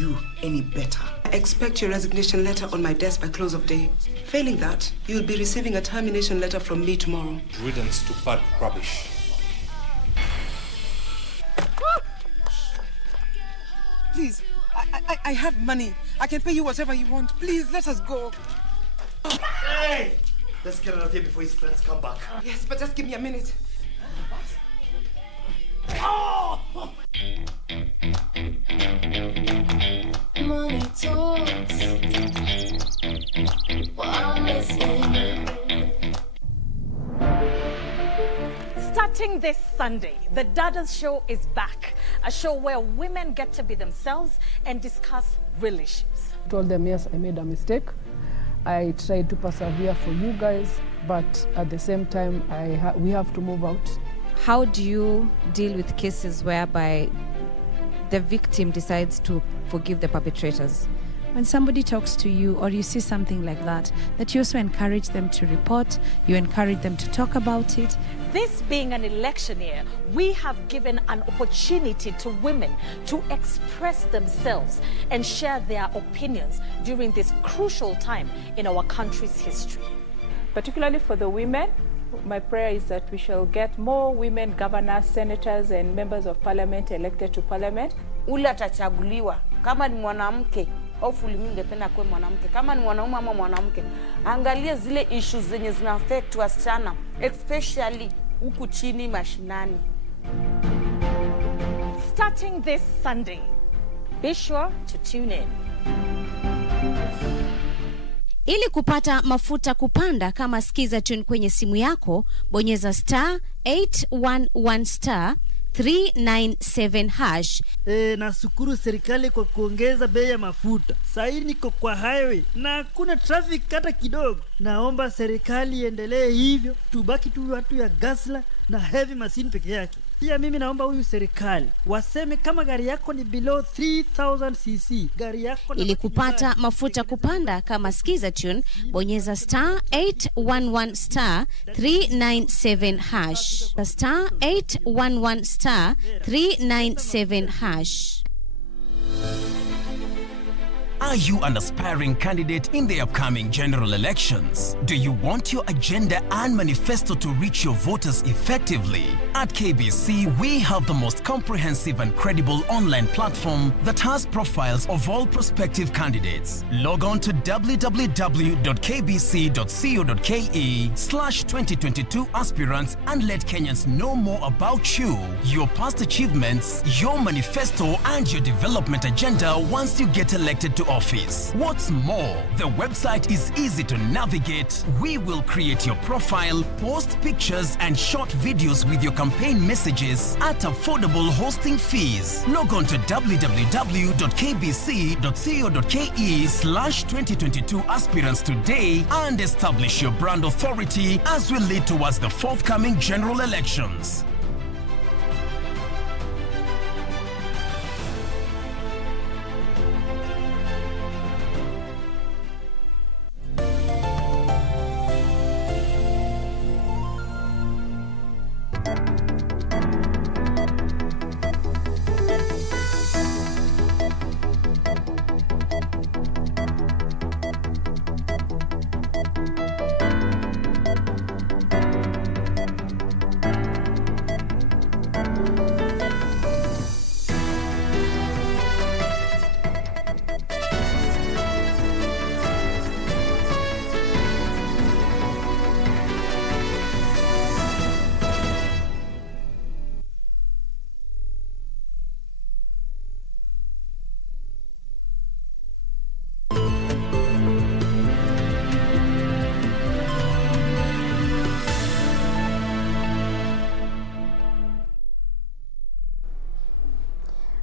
you any better. Expect your resignation letter on my desk by close of day. Failing that, you'll be receiving a termination letter from me tomorrow. Riddance to bad rubbish. Please, I have money. I can pay you whatever you want. Please, let us go. Hey! Let's get out of here before his friends come back. Yes, but just give me a minute. Money talks while listening. Starting this Sunday, the Dadas Show is back. A show where women get to be themselves and discuss real issues. I told them, yes, I made a mistake. I tried to persevere for you guys, but at the same time, we have to move out. How do you deal with cases whereby the victim decides to forgive the perpetrators? When somebody talks to you or you see something like that you also encourage them to report, you encourage them to talk about it. This being an election year, we have given an opportunity to women to express themselves and share their opinions during this crucial time in our country's history. Particularly for the women, my prayer is that we shall get more women governors, senators and members of parliament elected to parliament. Ule atachaguliwa kama ni mwanamke, hopefully mimi ningependa kuwe mwanamke. Kama ni mwanaume ama mwanamke, angalia zile issues zenye zina affect wasichana, especially huku chini mashinani. Starting this Sunday, be sure to tune in. Ili kupata mafuta kupanda kama skiza tune kwenye simu yako, bonyeza *811 397 hash. Nashukuru serikali kwa kuongeza bei ya mafuta. Sasa niko kwa highway na hakuna traffic hata kidogo. Naomba serikali iendelee hivyo, tubaki tu watu ya gasla na heavy machine peke yake. Pia mimi naomba huyu serikali waseme kama gari yako ni below 3000 cc, gari yako ili kupata mafuta kupanda kama skiza tune, bonyeza *811 397 hash. *811 397 hash. Are you an aspiring candidate in the upcoming general elections? Do you want your agenda and manifesto to reach your voters effectively? At KBC, we have the most comprehensive and credible online platform that has profiles of all prospective candidates. Log on to www.kbc.co.ke/2022 aspirants and let Kenyans know more about you, your past achievements, your manifesto, and your development agenda once you get elected to office. What's more, the website is easy to navigate. We will create your profile, post pictures and short videos with your campaign messages at affordable hosting fees. Log on to www.kbc.co.ke/2022 aspirants today and establish your brand authority as we lead towards the forthcoming general elections.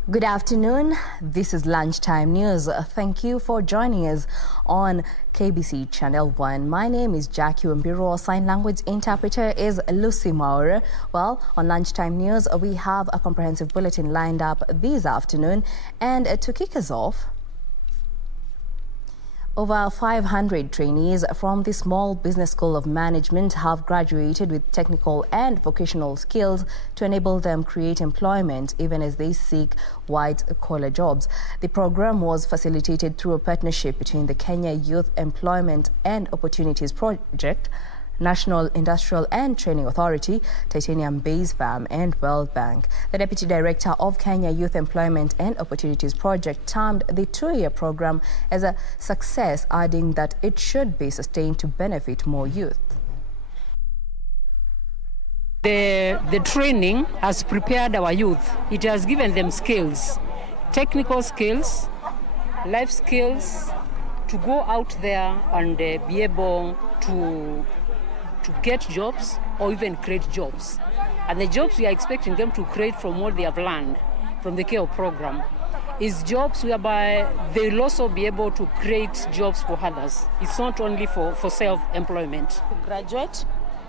Good afternoon. This is Lunchtime News. Thank you for joining us on KBC Channel 1. My name is Jackie Wambiru. Our sign language interpreter is Lucy Maura. Well, on Lunchtime News, we have a comprehensive bulletin lined up this afternoon. And to kick us off, Over 500 trainees from the Small Business School of Management have graduated with technical and vocational skills to enable them create employment even as they seek white-collar jobs. The program was facilitated through a partnership between the Kenya Youth Employment and Opportunities Project, National Industrial and Training Authority, Titanium Base Farm, and World Bank. The Deputy Director of Kenya Youth Employment and Opportunities Project termed the 2-year program as a success, adding that it should be sustained to benefit more youth. The training has prepared our youth. It has given them skills, technical skills, life skills, to go out there and be able to get jobs or even create jobs. And the jobs we are expecting them to create from what they have learned from the KO program is jobs whereby they will also be able to create jobs for others. It's not only for self-employment. Graduate,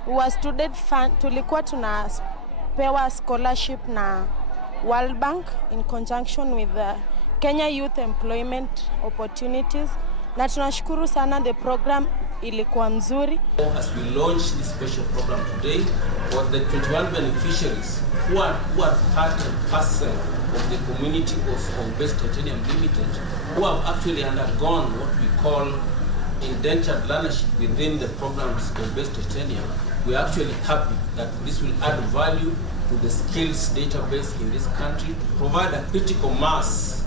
wa student fund, tulikuwa tunapewa scholarship na World Bank in conjunction with the Kenya Youth Employment Opportunities. Na tunashukuru sana, the program ilikuwa mzuri. As we launch this special program today, for the 21 beneficiaries who are part and parcel of the community of Best Titanium Limited, who have actually undergone what we call indentured learnership within the programs of Best Titanium, we are actually happy that this will add value to the skills database in this country, provide a critical mass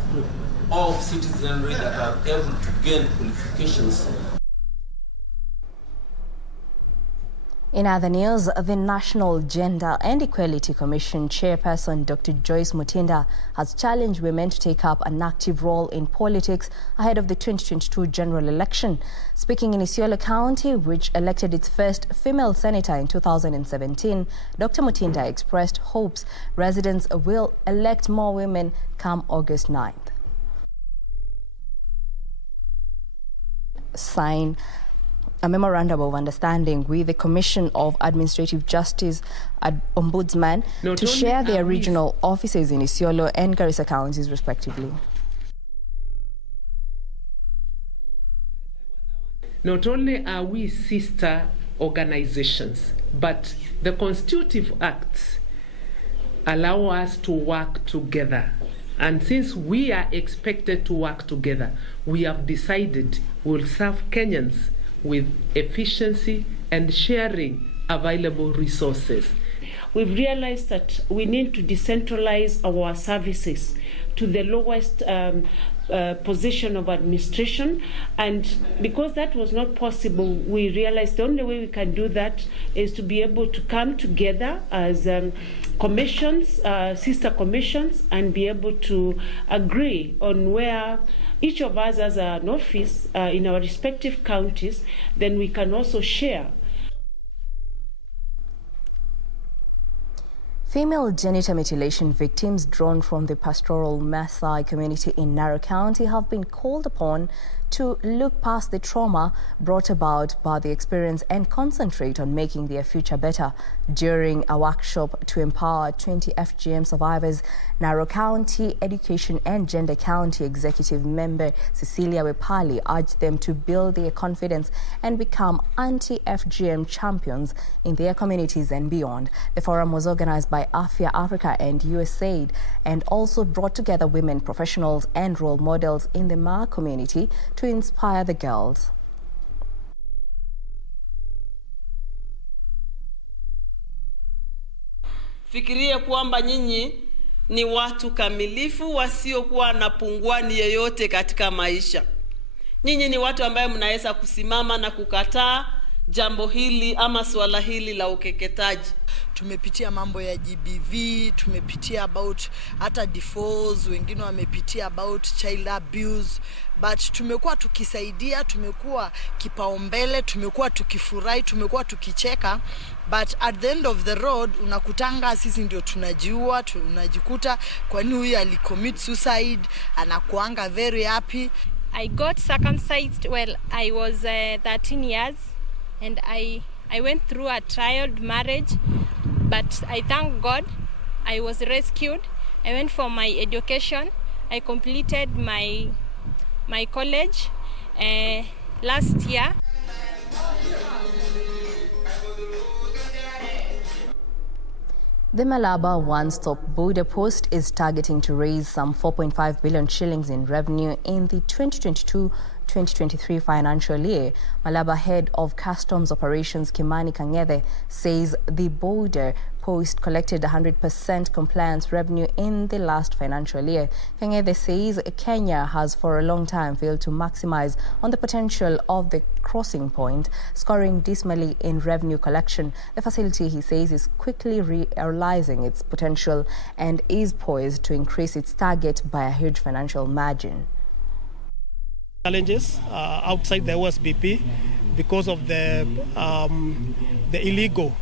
of citizenry that are able to gain qualifications. In other news, the National Gender and Equality Commission chairperson Dr. Joyce Mutinda has challenged women to take up an active role in politics ahead of the 2022 general election. Speaking in Isiolo County, which elected its first female senator in 2017, Dr. Mutinda expressed hopes residents will elect more women come August 9th. Sign a memorandum of understanding with the Commission of Administrative Justice Ombudsman to share their regional offices in Isiolo and Garissa counties respectively. Not only are we sister organizations, but the constitutive acts allow us to work together. And since we are expected to work together, we have decided we'll serve Kenyans with efficiency and sharing available resources. We've realized that we need to decentralize our services to the lowest position of administration, and because that was not possible, we realized the only way we can do that is to be able to come together as commissions, sister commissions, and be able to agree on where each of us has an office in our respective counties. Then we can also share. Female genital mutilation victims drawn from the pastoral Maasai community in Narok County have been called upon to look past the trauma brought about by the experience and concentrate on making their future better. During a workshop to empower 20 FGM survivors, Narok County Education and Gender County Executive Member Cecilia Wepali urged them to build their confidence and become anti-FGM champions in their communities and beyond. The forum was organized by AFIA Africa and USAID and also brought together women professionals and role models in the Maa community to inspire the girls. Fikirie kwamba nyinyi ni watu kamilifu wasiokuwa na punguani yoyote katika maisha. Nyinyi ni watu ambaye mnaweza kusimama na kukataa jambo hili ama swala hili la ukeketaji. Tumepitia mambo ya GBV, tumepitia about hata divorce, wengine wamepitia about child abuse, but tumekuwa tukisaidia, tumekuwa kipaumbele, tumekuwa tukifurahi, tumekuwa tukicheka, but at the end of the road unakutanga sisi ndio tunajiua, tunajikuta kwa nini huyu alicommit suicide, anakuanga very happy. I got circumcised when I was 13 years, and I went through a trial marriage, but I thank God I was rescued. I went for my education. I completed my college, last year. The Malaba One-Stop Border Post is targeting to raise some 4.5 billion shillings in revenue in the 2022-2023 financial year. Malaba head of Customs Operations Kimani Kang'ethe says the border post collected 100% compliance revenue in the last financial year. Kang'ethe says Kenya has for a long time failed to maximize on the potential of the crossing point, scoring dismally in revenue collection. The facility, he says, is quickly realizing its potential and is poised to increase its target by a huge financial margin. Challenges outside the OSBP because of the illegal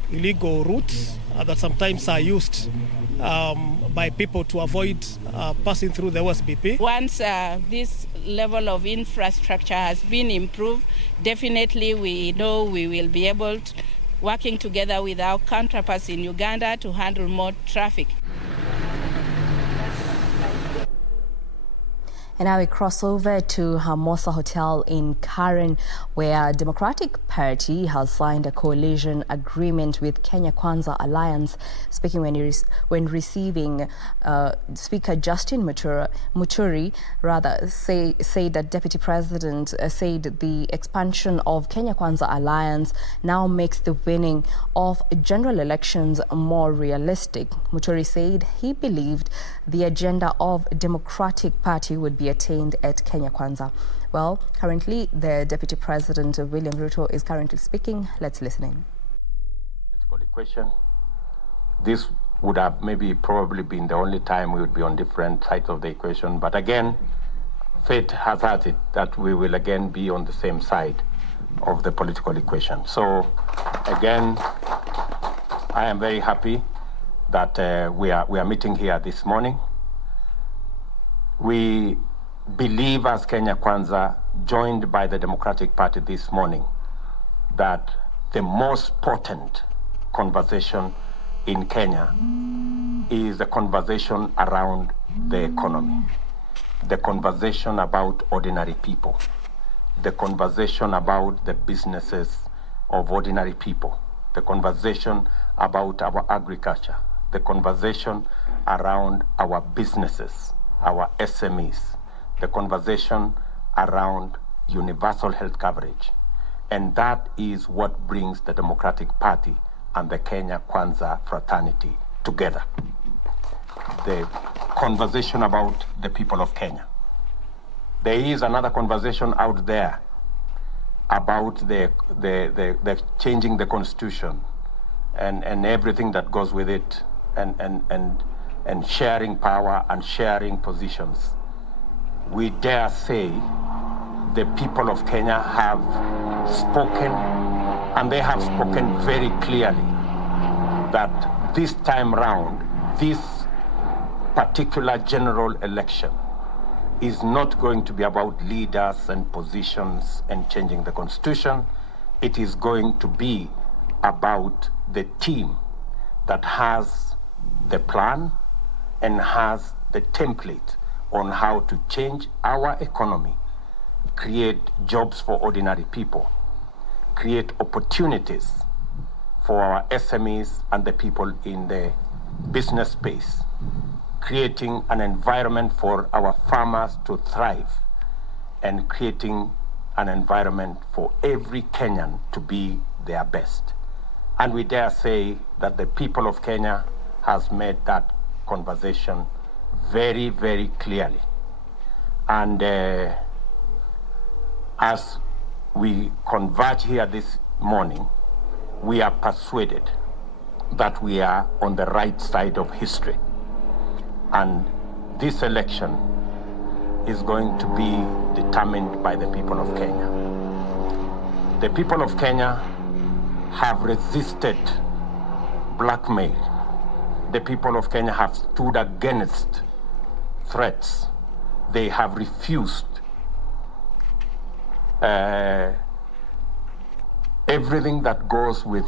routes that sometimes are used by people to avoid passing through the OSBP. Once this level of infrastructure has been improved, definitely we know we will be able to, working together with our counterparts in Uganda, to handle more traffic. And now we cross over to Hermosa Hotel in Karen, where Democratic Party has signed a coalition agreement with Kenya Kwanza Alliance. Speaking when receiving Speaker Justin Muturi said that Deputy President said the expansion of Kenya Kwanza Alliance now makes the winning of general elections more realistic. Muturi said he believed the agenda of Democratic Party would be attained at Kenya Kwanza. Well, currently the Deputy President William Ruto is currently speaking. Let's listen in. Political equation. This would have probably been the only time we would be on different sides of the equation. But again, fate has had it that we will again be on the same side of the political equation. So again, I am very happy that we are meeting here this morning. We believe as Kenya Kwanza, joined by the Democratic Party this morning, that the most potent conversation in Kenya is the conversation around the economy, the conversation about ordinary people, the conversation about the businesses of ordinary people, the conversation about our agriculture, the conversation around our businesses, our SMEs, the conversation around universal health coverage. And that is what brings the Democratic Party and the Kenya Kwanza fraternity together. The conversation about the people of Kenya. There is another conversation out there about the changing the constitution and everything that goes with it, and sharing power and sharing positions. We dare say the people of Kenya have spoken, and they have spoken very clearly, that this time round, this particular general election is not going to be about leaders and positions and changing the constitution. It is going to be about the team that has the plan and has the template on how to change our economy, create jobs for ordinary people, create opportunities for our SMEs and the people in the business space, creating an environment for our farmers to thrive, and creating an environment for every Kenyan to be their best. And we dare say that the people of Kenya has made that conversation very, very clearly. And as we converge here this morning, we are persuaded that we are on the right side of history. And this election is going to be determined by the people of Kenya. The people of Kenya have resisted blackmail. The people of Kenya have stood against threats. They have refused everything that goes with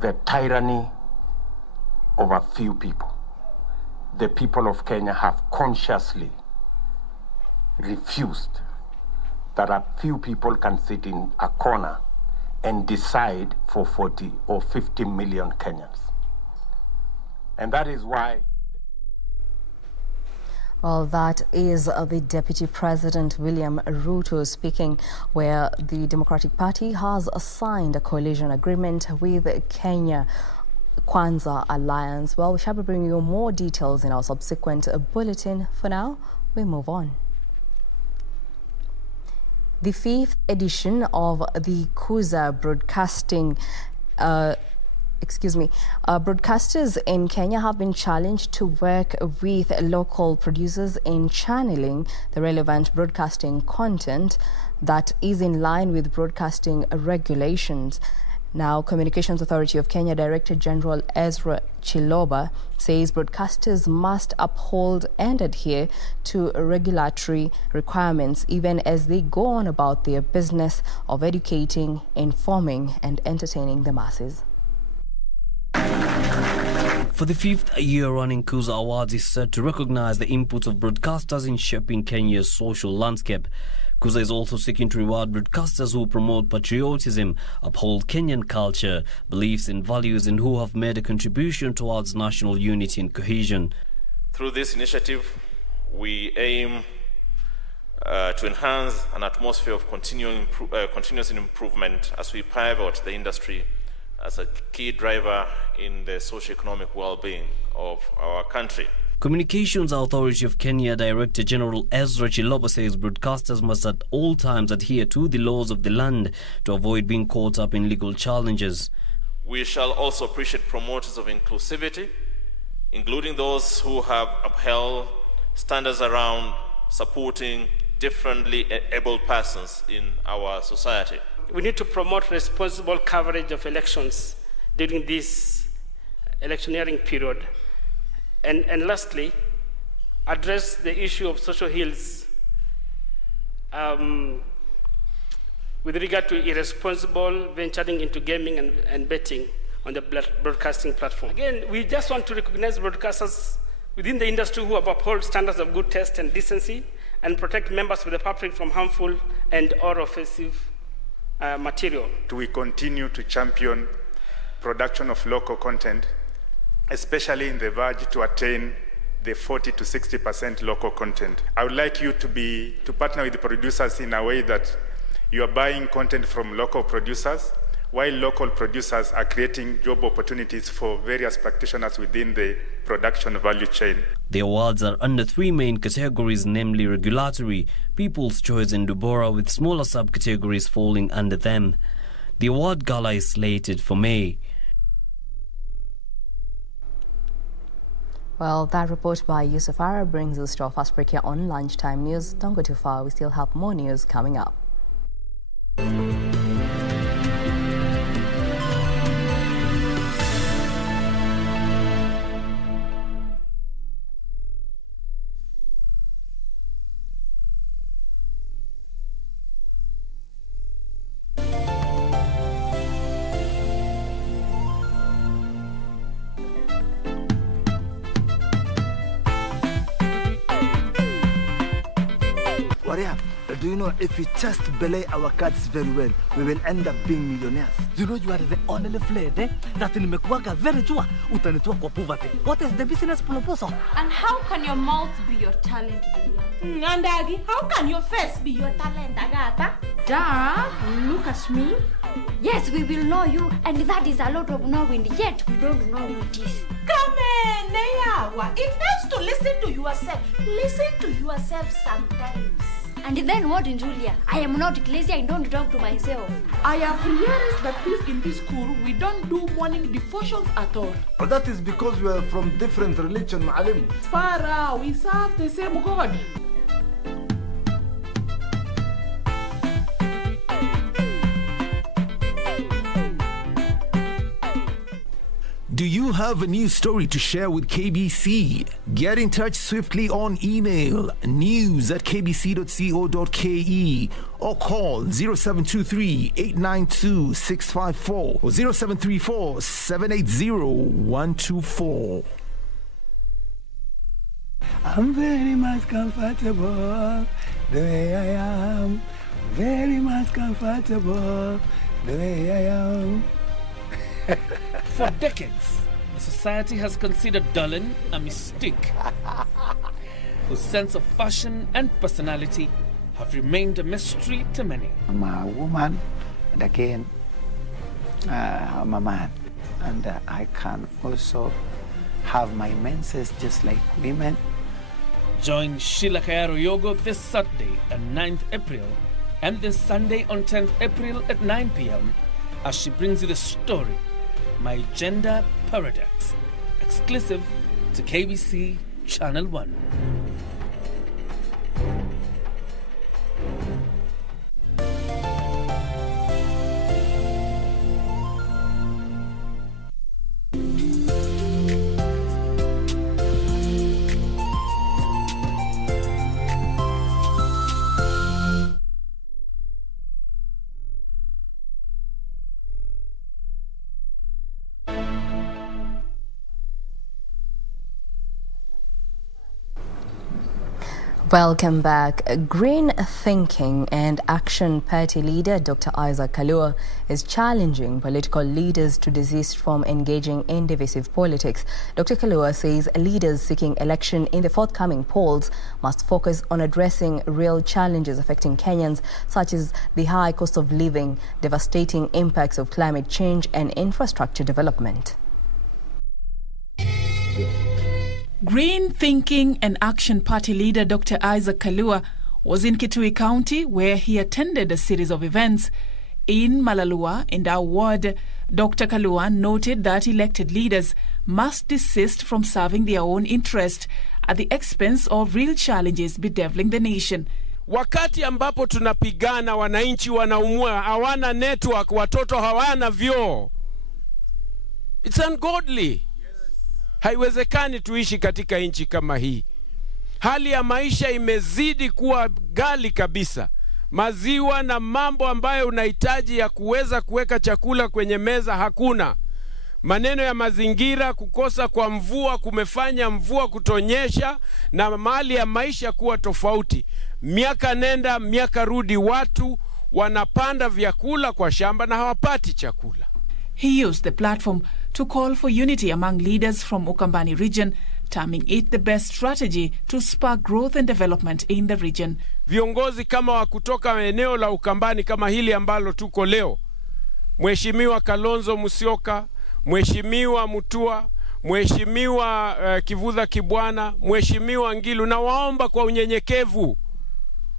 the tyranny of a few people. The people of Kenya have consciously refused that a few people can sit in a corner and decide for 40 or 50 million Kenyans. And that is why... Well, that is the Deputy President William Ruto speaking, where the Democratic Party has signed a coalition agreement with Kenya Kwanza Alliance. Well, we shall be bringing you more details in our subsequent bulletin. For now, we move on. The 5th edition of the Kuza Broadcasting broadcasters in Kenya have been challenged to work with local producers in channeling the relevant broadcasting content that is in line with broadcasting regulations. Now, Communications Authority of Kenya Director General Ezra Chiloba says broadcasters must uphold and adhere to regulatory requirements even as they go on about their business of educating, informing and entertaining the masses. For the 5th year running, Kuza Awards is set to recognize the input of broadcasters in shaping Kenya's social landscape. Kuza is also seeking to reward broadcasters who promote patriotism, uphold Kenyan culture, beliefs and values, and who have made a contribution towards national unity and cohesion. Through this initiative, we aim to enhance an atmosphere of continuous improvement as we pivot the industry as a key driver in the socio-economic well-being of our country. Communications Authority of Kenya Director General Ezra Chiloba says broadcasters must at all times adhere to the laws of the land to avoid being caught up in legal challenges. We shall also appreciate promoters of inclusivity, including those who have upheld standards around supporting differently able persons in our society. We need to promote responsible coverage of elections during this electioneering period. And lastly, address the issue of social ills with regard to irresponsible venturing into gaming and betting on the broadcasting platform. Again, we just want to recognize broadcasters within the industry who have upheld standards of good taste and decency and protect members of the public from harmful and or offensive material. We continue to champion production of local content, especially in the verge to attain the 40 to 60% local content. I would like you to partner with the producers in a way that you are buying content from local producers, while local producers are creating job opportunities for various practitioners within the production value chain. The awards are under 3 main categories, namely regulatory, people's choice and Dubora, with smaller subcategories falling under them. The award gala is slated for May. Well, that report by Yusuf Ara brings us to our first break here on Lunchtime News. Don't go too far, we still have more news coming up. Do you know if we just belay our cards very well, we will end up being millionaires? You know you are the only fled that nimekuwaga very sure utanitoa kwa poverty. What is the business proposal? And how can your mouth be your talent, Ngandagi? How can your face be your talent, Agata? Duh, look at me. Yes, we will know you, and that is a lot of knowing, yet we don't know who it is. Come in, Neyawa. It helps to listen to yourself. Listen to yourself sometimes. And then what in Julia? I am not lazy, I don't talk to myself. I have realized that in this school, we don't do morning devotions at all. But that is because we are from different religion, Ma'alim. Farah, we serve the same God. Do you have a news story to share with KBC? Get in touch swiftly on email news@kbc.co.ke or call 0723-892-654 or 0734-780-124. I'm very much comfortable the way I am. very much comfortable the way I am. For decades, the society has considered Dolan a mystique, whose sense of fashion and personality have remained a mystery to many. I'm a woman, and again, I'm a man, and I can also have my menses just like women. Join Sheila Kayaro Yogo this Saturday on 9th April and this Sunday on 10th April at 9 p.m. as she brings you the story, My Gender Paradox, exclusive to KBC Channel 1. Welcome back. Green Thinking and Action Party leader Dr. Isaac Kalua is challenging political leaders to desist from engaging in divisive politics. Dr. Kalua says leaders seeking election in the forthcoming polls must focus on addressing real challenges affecting Kenyans, such as the high cost of living, devastating impacts of climate change, and infrastructure development. Green Thinking and Action Party leader Dr. Isaac Kalua was in Kitui County, where he attended a series of events. In Malalua, in our ward, Dr. Kalua noted that elected leaders must desist from serving their own interest at the expense of real challenges bedeviling the nation. Wakati ambapo tunapigana, wananchi wanaumwa, hawana network, watoto hawana vyoo. It's ungodly. Haiwezekani tuishi katika nchi kama hii. Hali ya maisha imezidi kuwa ghali kabisa. Maziwa na mambo ambayo unahitaji ya kuweza kuweka chakula kwenye meza hakuna. Maneno ya mazingira, kukosa kwa mvua kumefanya mvua kutonyesha na mali ya maisha kuwa tofauti. Miaka nenda miaka rudi, watu wanapanda vyakula kwa shamba na hawapati chakula. He used the platform to call for unity among leaders from Ukambani region, terming it the best strategy to spark growth and development in the region. Viongozi kama wa kutoka eneo la Ukambani kama hili ambalo tuko leo, Mheshimiwa Kalonzo Musyoka, Mheshimiwa Mutua, Mheshimiwa Kivutha Kibwana, Mheshimiwa Ngilu, na waomba kwa unyenyekevu,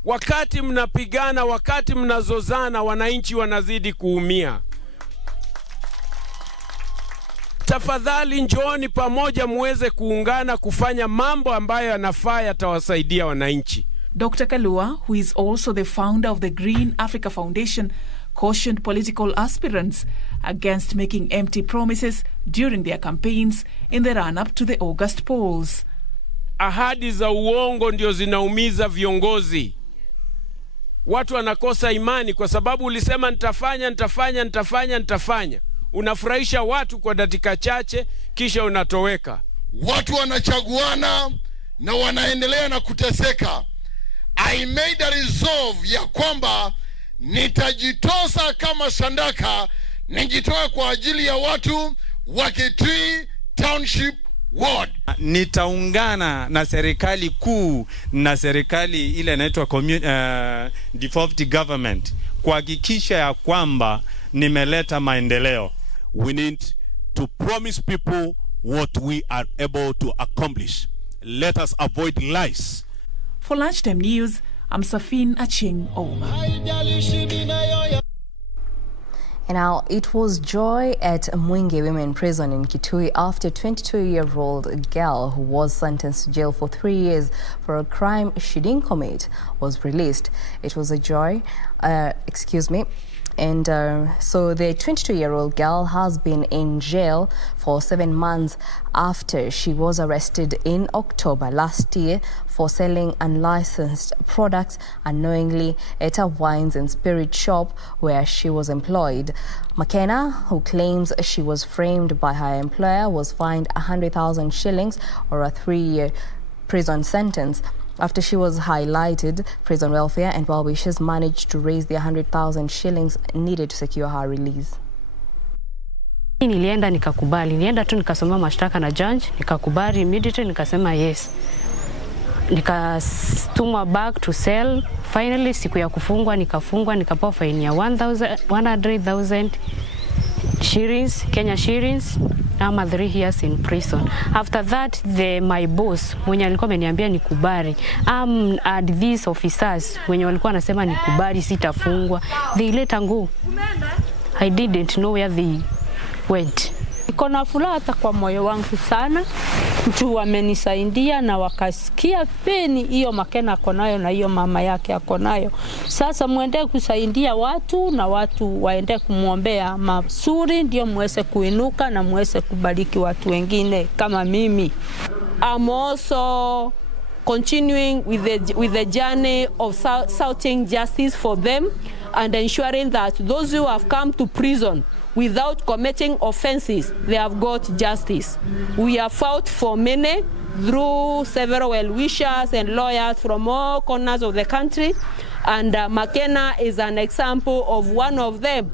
wakati mnapigana, wakati mnazozana, wananchi wanazidi kuumia. Tafadhali njooni pamoja muweze kuungana kufanya mambo ambayo yanafaa yatawasaidia wananchi. Dr. Kalua, who is also the founder of the Green Africa Foundation, cautioned political aspirants against making empty promises during their campaigns in the run-up to the August polls. Ahadi za uongo ndio zinaumiza viongozi. Watu wanakosa imani kwa sababu ulisema nitafanya. Unafurahisha watu kwa dakika chache kisha unatoweka. Watu wanachaguana na wanaendelea na kuteseka. I made a resolve ya kwamba nitajitosa kama sadaka, nijitoe kwa ajili ya watu wa Kitui Township Ward. Nitaungana na serikali kuu na serikali ile inaitwa devolved government kuhakikisha ya kwamba nimeleta maendeleo. We need to promise people what we are able to accomplish. Let us avoid lies. For Lunchtime News, I'm Safin Aching Oma. And now, it was joy at Mwingi Women Prison in Kitui after a 22-year-old girl who was sentenced to jail for 3 years for a crime she didn't commit was released. It was a joy, And so the 22-year-old girl has been in jail for 7 months after she was arrested in October last year for selling unlicensed products unknowingly at a wines and spirit shop where she was employed. McKenna, who claims she was framed by her employer, was fined 100,000 shillings or a 3-year prison sentence. After she was highlighted, Prison Welfare and well-wishers managed to raise the 100,000 shillings needed to secure her release. Nilienda nikakubali. Nilienda tu nikasoma mashtaka na judge, nikakubali immediately, nikasema yes. Nikatumwa back to cell. Finally siku ya kufungwa nikafungwa, nikapewa fine ya 100,000 shillings, Kenya shillings. I'm 3 years in prison. After that, my boss, mwenye alikuwa ameniambia nikubali, and these officers, mwenye walikuwa wanasema nikubali sitafungwa, they let go. I didn't know where they went. Niko na furaha hata kwa moyo wangu sana. Mtu wamenisaidia na wakasikia peni hiyo Makena akonayo na hiyo mama yake akonayo. Sasa muende kusaidia watu na watu waende kumuombea mazuri ndio muweze kuinuka na muweze kubariki watu wengine kama mimi. I'm also continuing with the journey of shouting justice for them and ensuring that those who have come to prison without committing offenses, they have got justice. We have fought for many through several well-wishers and lawyers from all corners of the country, and Makena is an example of one of them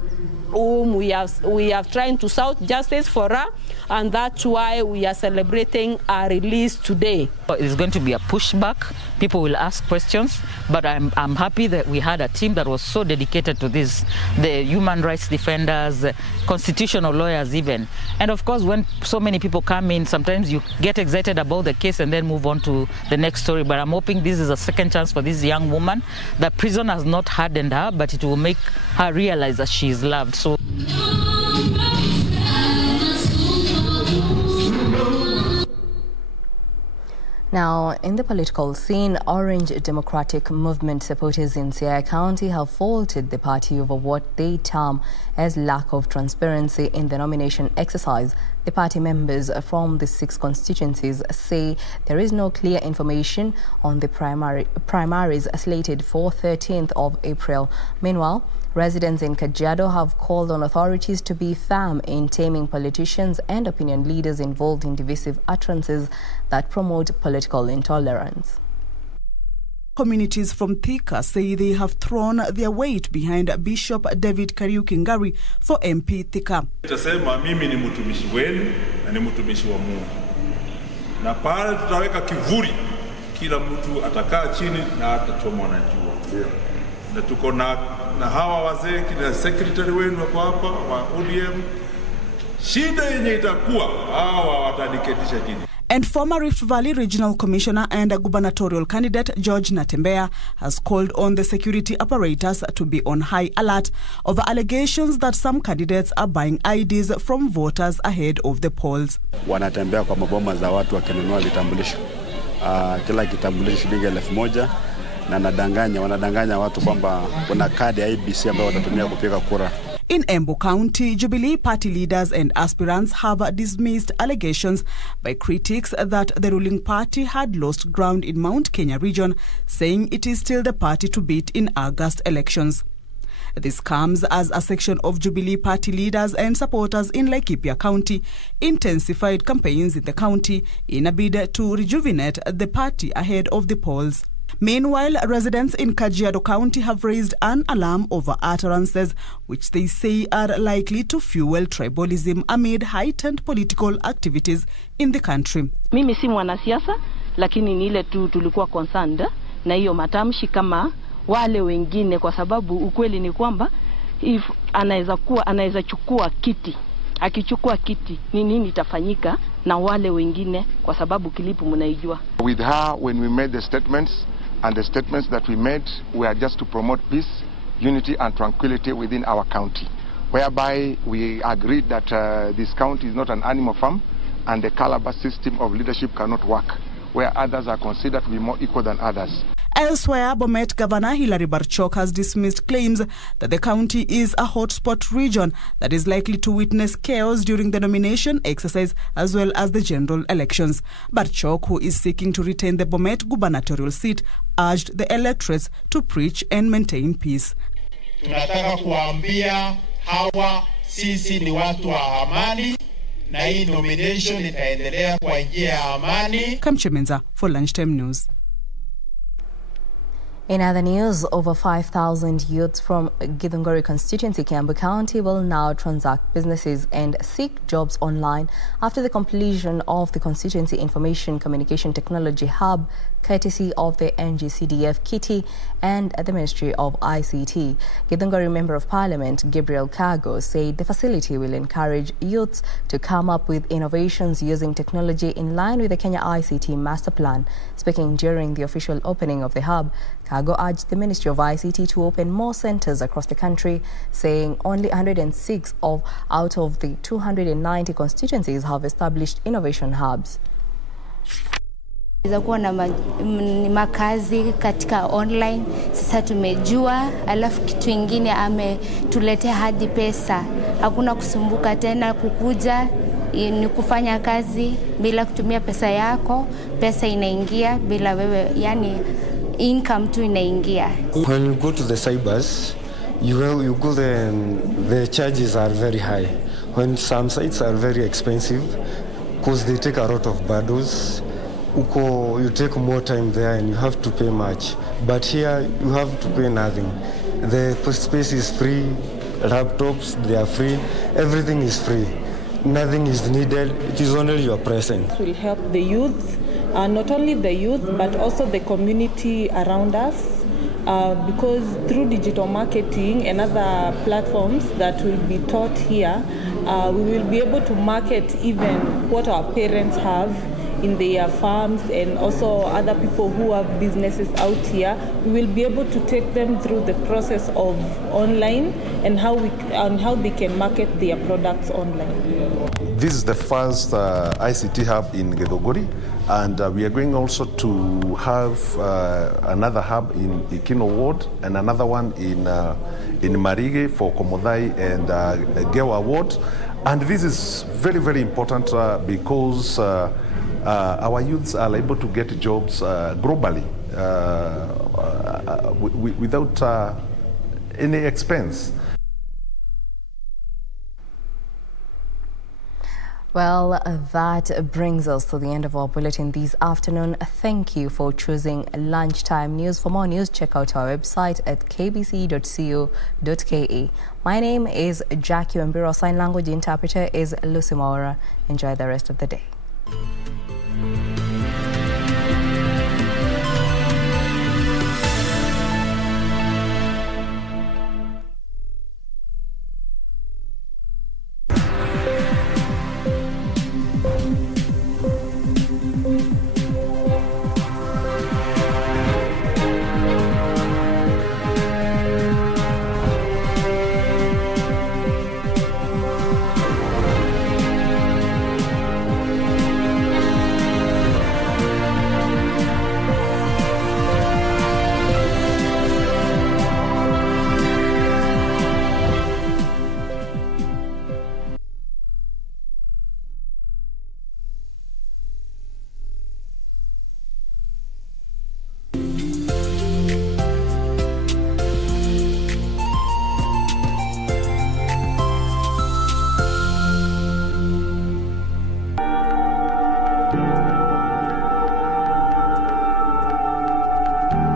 whom we have trying to shout justice for her, and that's why we are celebrating our release today. It's going to be a pushback. People will ask questions, but I'm happy that we had a team that was so dedicated to this, the human rights defenders, constitutional lawyers even. And of course, when so many people come in, sometimes you get excited about the case and then move on to the next story. But I'm hoping this is a second chance for this young woman. The prison has not hardened her, but it will make her realize that she is loved. So. Now, in the political scene, Orange Democratic Movement supporters in Siaya County have faulted the party over what they term as lack of transparency in the nomination exercise. The party members from the 6 constituencies say there is no clear information on the primaries slated for 13th of April. Meanwhile, residents in Kajiado have called on authorities to be firm in taming politicians and opinion leaders involved in divisive utterances that promote political intolerance. Communities from Thika say they have thrown their weight behind Bishop David Kariuki Ngari for MP Thika. Tutasema mimi ni mtumishi wenu na ni mtumishi wa Mungu. Na pale tutaweka kivuli, kila mtu atakaa chini na atachomwa na jua. Na tuko na hawa wazee kina secretary wenu wako hapa wa ODM. Shida yenye itakuwa hawa wataniketisha chini. And former Rift Valley Regional Commissioner and gubernatorial candidate George Natembeya has called on the security apparatus to be on high alert over allegations that some candidates are buying IDs from voters ahead of the polls. Wanatembea kwa maboma za watu wakinunua vitambulisho. Kila kitambulisho shilingi 1,000 na wanadanganya watu kwamba kuna kadi ya IBC ambayo watatumia kupiga kura. In Embu County, Jubilee party leaders and aspirants have dismissed allegations by critics that the ruling party had lost ground in Mount Kenya region, saying it is still the party to beat in August elections. This comes as a section of Jubilee party leaders and supporters in Laikipia County intensified campaigns in the county in a bid to rejuvenate the party ahead of the polls. Meanwhile, residents in Kajiado County have raised an alarm over utterances which they say are likely to fuel tribalism amid heightened political activities in the country. Mimi si mwanasiasa, lakini ni ile tu tulikuwa concerned na hiyo matamshi kama wale wengine, kwa sababu ukweli ni kwamba if anaweza chukua kiti, akichukua kiti ni nini itafanyika na wale wengine, kwa sababu kilipu mnaijua. With her, when we made the statements, and the statements that we made were just to promote peace, unity and tranquility within our county, whereby we agreed that this county is not an animal farm and the caliber system of leadership cannot work, where others are considered to be more equal than others. Elsewhere, Bomet Governor Hilary Barchok has dismissed claims that the county is a hotspot region that is likely to witness chaos during the nomination exercise as well as the general elections. Barchok, who is seeking to retain the Bomet gubernatorial seat, urged the electorates to preach and maintain peace. Tunataka kuambia hawa sisi ni watu wa amani na hii nomination itaendelea kwa njia ya amani. Kamchemenza for Lunchtime News. In other news, over 5,000 youths from Githunguri constituency, Kiambu County, will now transact businesses and seek jobs online after the completion of the Constituency Information Communication Technology Hub, courtesy of the NGCDF Kitty and the Ministry of ICT. Githunguri Member of Parliament Gabriel Kago said the facility will encourage youths to come up with innovations using technology in line with the Kenya ICT Master Plan. Speaking during the official opening of the hub, Kago urged the Ministry of ICT to open more centers across the country, saying only 106 out of the 290 constituencies have established innovation hubs. Kuwa na makazi katika online, sasa tumejua, alafu kitu ingine ametuletea hadi pesa. Hakuna kusumbuka tena kukuja, ni kufanya kazi bila kutumia pesa yako, pesa inaingia bila wewe, yani income tu inaingia. When you go to the cybers, you go there, the charges are very high. When some sites are very expensive, because they take a lot of bundles. You take more time there and you have to pay much. But here you have to pay nothing. The space is free, laptops, they are free, everything is free. Nothing is needed, it is only your presence. It will help the youth, not only the youth but also the community around us. Because through digital marketing and other platforms that will be taught here, we will be able to market even what our parents have in their farms and also other people who have businesses out here. We will be able to take them through the process of online and how they can market their products online. This is the first ICT hub in Githunguri, and we are going also to have another hub in Ikino Ward and another one in Marige for Komodhai and Gewa Ward. And this is very, very important because our youths are able to get jobs globally without any expense. Well, that brings us to the end of our bulletin this afternoon. Thank you for choosing Lunchtime News. For more news, check out our website at kbc.co.ke. My name is Jackie Wambiru. Sign language interpreter is Lucy Maura. Enjoy the rest of the day.